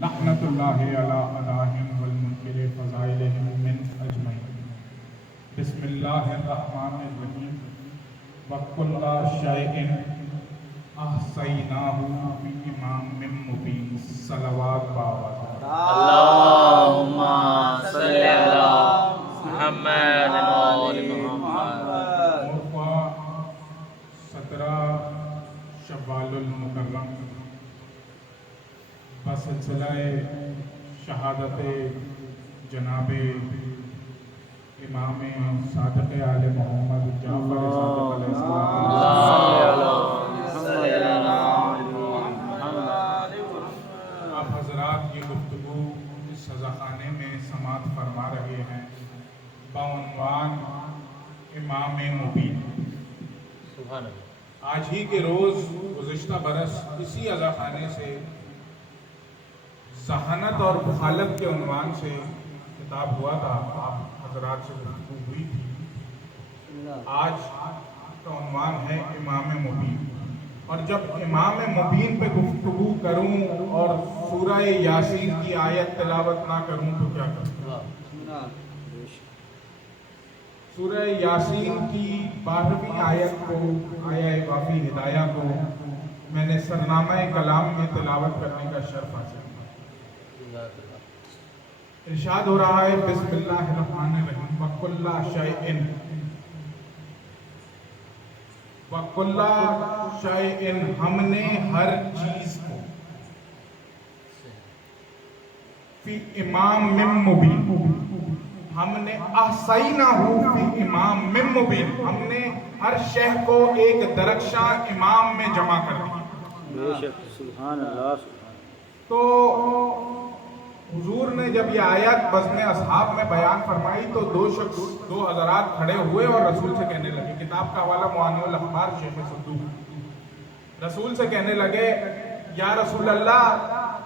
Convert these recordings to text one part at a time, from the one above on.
لعنت اللہ علی اعدائہم والمنکر فضائلہم من اجمعین۔ بسم اللہ الرحمن الرحیم۔ وَكُلَّ شَيْءٍ أَحْصَيْنَاهُ فِي إِمَامٍ مُبِينٍ۔ صلوات باور اللہم صلی علی محمد وآل محمد۔ مرفع 17 شوال المکرم بسلسلہ شہادت جناب امام صادق آل محمد جعفر صادق علیہ السلام، آپ حضرات یہ گفتگو اس سزاخانے میں سماعت فرما رہے ہیں بعنوان امام مبین۔ سبحان اللہ۔ آج ہی کے روز گزشتہ برس اسی عزاخانے سے ذہانت اور بخالت کے عنوان سے خطاب ہوا تھا، آپ حضرات سے گفتگو ہوئی تھی۔ آج کا عنوان ہے امام مبین، اور جب امام مبین پہ گفتگو کروں اور سورہ یاسین کی آیت تلاوت نہ کروں تو کیا کروں؟ سورہ یاسین کی 12ویں آیت کو، آیہ وافی ہدایہ کو میں نے سرنامہ کلام میں تلاوت کرنے کا شرف حاصل کیا۔ ارشاد ہو رہا ہے بسم اللہ الرحمن الرحیم۔ وَكُلَّ شَيْءٍ وَكُلَّ شَيْءٍ، ہم نے ہر چیز کو، فی امام مبین، ہم نے احصیناہ فی امام مبین، ہم نے ہر شے کو ایک درخشاں امام میں جمع کر دیا۔ بے شک، سبحان اللہ۔ تو حضور نے جب یہ آیت بزم اصحاب میں بیان فرمائی تو دو حضرات کھڑے ہوئے اور رسول سے کہنے لگے، کتاب کا حوالہ معانی الاخبار شیخ صدوق، رسول سے کہنے لگے یا رسول اللہ،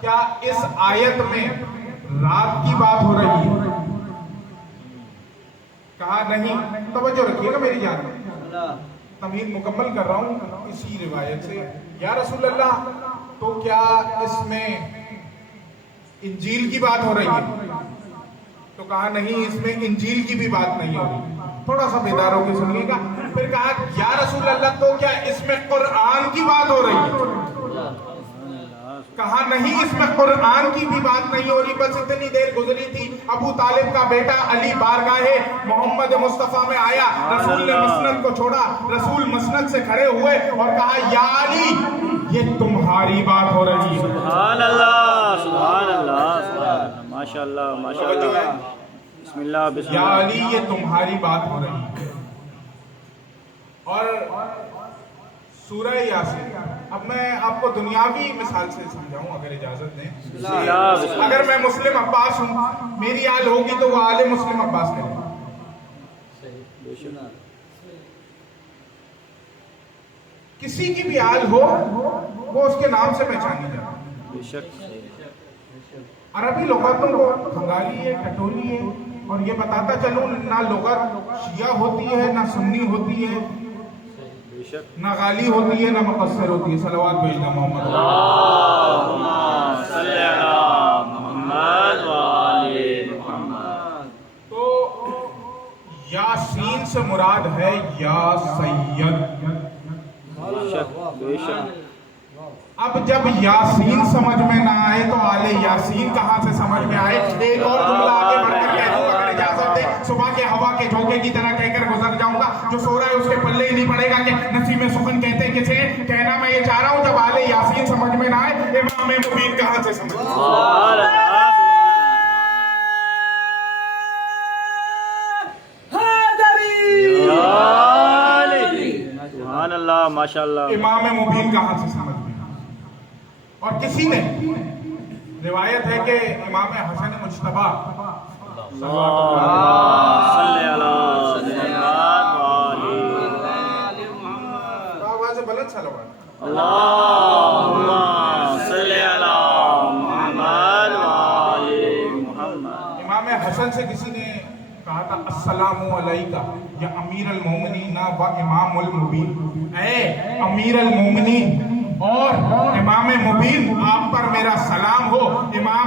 کیا اس آیت میں رات کی بات ہو رہی ہے؟ کہا نہیں۔ توجہ رکھیے گا میری جان میں، تمہید مکمل کر رہا ہوں اسی روایت سے۔ یا رسول اللہ، تو کیا اس میں انجیل کی بات ہو رہی ہے؟ تو کہا نہیں، اس میں انجیل کی بھی بات نہیں ہو رہی۔ تھوڑا سا بیدار ہو کے سنیے گا۔ پھر کہا یا رسول اللہ، تو کیا اس میں قرآن کی بات ہو رہی ہے؟ کہا نہیں، اس میں قرآن کی بھی بات نہیں ہو رہی۔ بس اتنی دیر گزری تھی، ابو طالب کا بیٹا علی بارگاہ محمد مصطفیٰ میں آیا، رسول نے مسند کو چھوڑا، رسول مسند سے کھڑے ہوئے اور کہا یا علی، یہ تمہاری بات ہو رہی ہے۔ سبحان اللہ، سبحان اللہ، سبحان اللہ، ماشاء اللہ، ماشاء اللہ۔ بسم اللہ، بسم یا اللہ۔ علی، یہ تمہاری بات ہو رہی ہے۔ اور سورہ یاسین، اب میں آپ کو دنیاوی مثال سے سمجھاؤں اگر اجازت دیں۔ بسم اللہ، بسم اللہ۔ اگر میں مسلم عباس ہوں، میری آل ہوگی تو وہ آل مسلم عباس کرے گا۔ بے شک، کسی کی بھی آل ہو، وہ اس کے نام سے پہچانی جائے۔ بے شک۔ عربی لغتوں کو کھنگالی ہے، ٹٹولی ہے، اور یہ بتاتا چلوں نہ لغت شیعہ ہوتی ہے نہ سنی ہوتی ہے، بے شک۔ نہ غالی ہوتی ہے نہ مقصر ہوتی ہے۔ صلوات بھیجنا محمد۔ اللہم صلی علی محمد وآل محمد۔ تو یاسین سے مراد ہے یا سید۔ بے شک، بے شک۔ اب جب یاسین سمجھ میں نہ آئے تو آل یاسین کہاں سے سمجھ میں آئے؟ ایک اور جملہ آگے بڑھ کر کہہ دوں اگر اجازت دے، صبح کے ہوا کے جھونکے کی طرح کہہ کر گزر جاؤں گا، جو سو رہا ہے اس کے پلے ہی نہیں پڑے گا کہ نسیم سخن کہتے کسے۔ کہنا میں یہ چاہ رہا ہوں، جب آل یاسین سمجھ میں نہ آئے، امام مبین کہاں سے سمجھ میں آئے؟ سبحان اللہ، سبحان اللہ، ماشاء اللہ۔ امام مبین کہاں سے سمجھ میں آئے؟ اور کسی نے روایت ہے کہ امام حسن مجتبیٰ اللہم صلی علی محمد وآل محمد۔ آواز بلند صلوات۔ اللہم صلی علی محمد وآل محمد۔ امام حسن سے کسی نے کہا تھا السلام علیکہ یا امیر المومنین و امام المبین، اے امیر المومنین اور امام مبین، آپ پر میرا سلام ہو۔ امام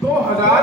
2000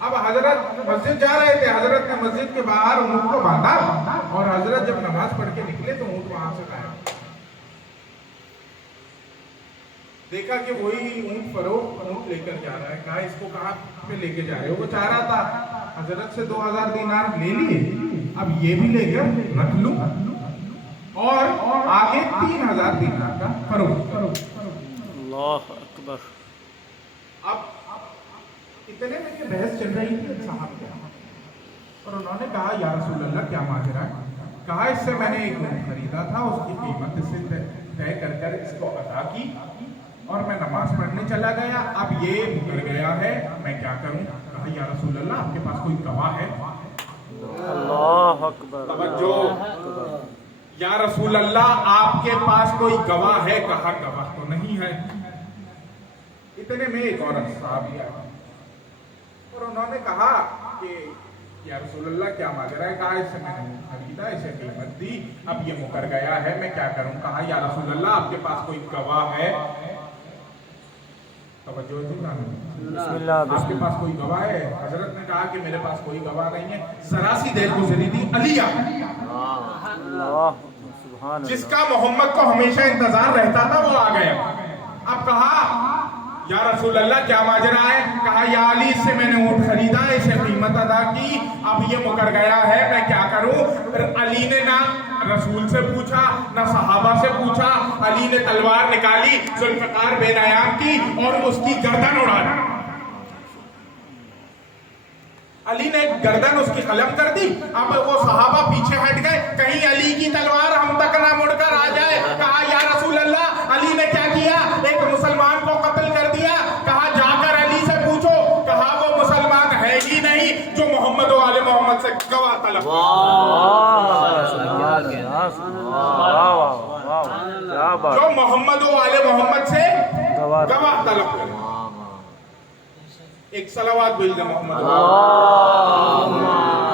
اب حضرت مسجد جا رہے تھے, حضرت نے مسجد کے باہر اونٹ کو باندھا اور حضرت جب نماز پڑھ کے نکلے تو اونٹ وہاں سے غائب. دیکھا کہ وہی اونٹ فروخت اونٹ لے کر جا رہا ہے. کہا اس کو کہاں پہ لے کے جا رہے ہو؟ وہ چاہ رہا تھا حضرت سے 2000 دینار لے لیے, اب یہ بھی لے کر رکھ لوں اور آگے 3000 دینار کا فروخت کروں. اللہ اکبر. اب اتنے میں یہ بحث چل رہی تھی صاحب کے, اور انہوں نے کہا یا رسول اللہ کیا ماجرا ہے؟ کہا اس سے میں نے ایک اونٹ خریدا تھا, اس کی قیمت اس سے طے کر کر اس کو ادا کی اور میں نماز پڑھنے چلا گیا, اب یہ مکر گیا ہے, میں کیا کروں؟ کہا یا رسول اللہ آپ کے پاس کوئی گواہ ہے؟ اللہ اکبر. توجہ, یا رسول اللہ آپ کے پاس کوئی گواہ ہے؟ کہا گواہ تو نہیں ہے. اتنے میں ایک عورت صحابی آئی اور انہوں نے کہا کہ یا رسول اللہ کیا ماجرا ہے؟ کہا اس سے میں نے خریدا, اسے قیمت دی, اب یہ مکر گیا ہے, میں کیا کروں؟ کہا یا رسول اللہ آپ کے پاس کوئی گواہ ہے؟ توجہ تھی نا, بسم اللہ آپ کے پاس کوئی گواہ ہے؟ حضرت نے کہا کہ میرے پاس کوئی گواہ نہیں ہے. ذرا سی دیر گزری تھی, علی آ گئے. اللہ سبحان جس کا محمد کو ہمیشہ انتظار رہتا تھا وہ آ گیا. اب کہا یا رسول اللہ کیا ماجرا ہے؟ کہا یا علی اس سے میں نے اونٹ خریدا, اسے قیمت ادا کی, اب یہ مکر گیا ہے, میں کیا کروں؟ علی نے نہ رسول سے پوچھا نہ صحابہ سے پوچھا, علی نے تلوار نکالی, ذوالفقار بے نیام کی اور اس کی گردن اڑا دی. علی نے گردن اس کی قلم کر دی. اب وہ صحابہ پیچھے ہٹ گئے, کہیں علی کی تلوار ہم تک نہ مڑ کر آ جائے. کہا یا رسول اللہ علی نے کیا کیا؟ ایک مسلمان کو قتل کر دیا. کہا جا کر علی سے پوچھو. کہا وہ مسلمان ہے ہی نہیں جو محمد و آل محمد سے گواہ طلب. جو محمد و آل محمد سے گواہ طلب کرے. ایک صلوات بھیج دے محمد.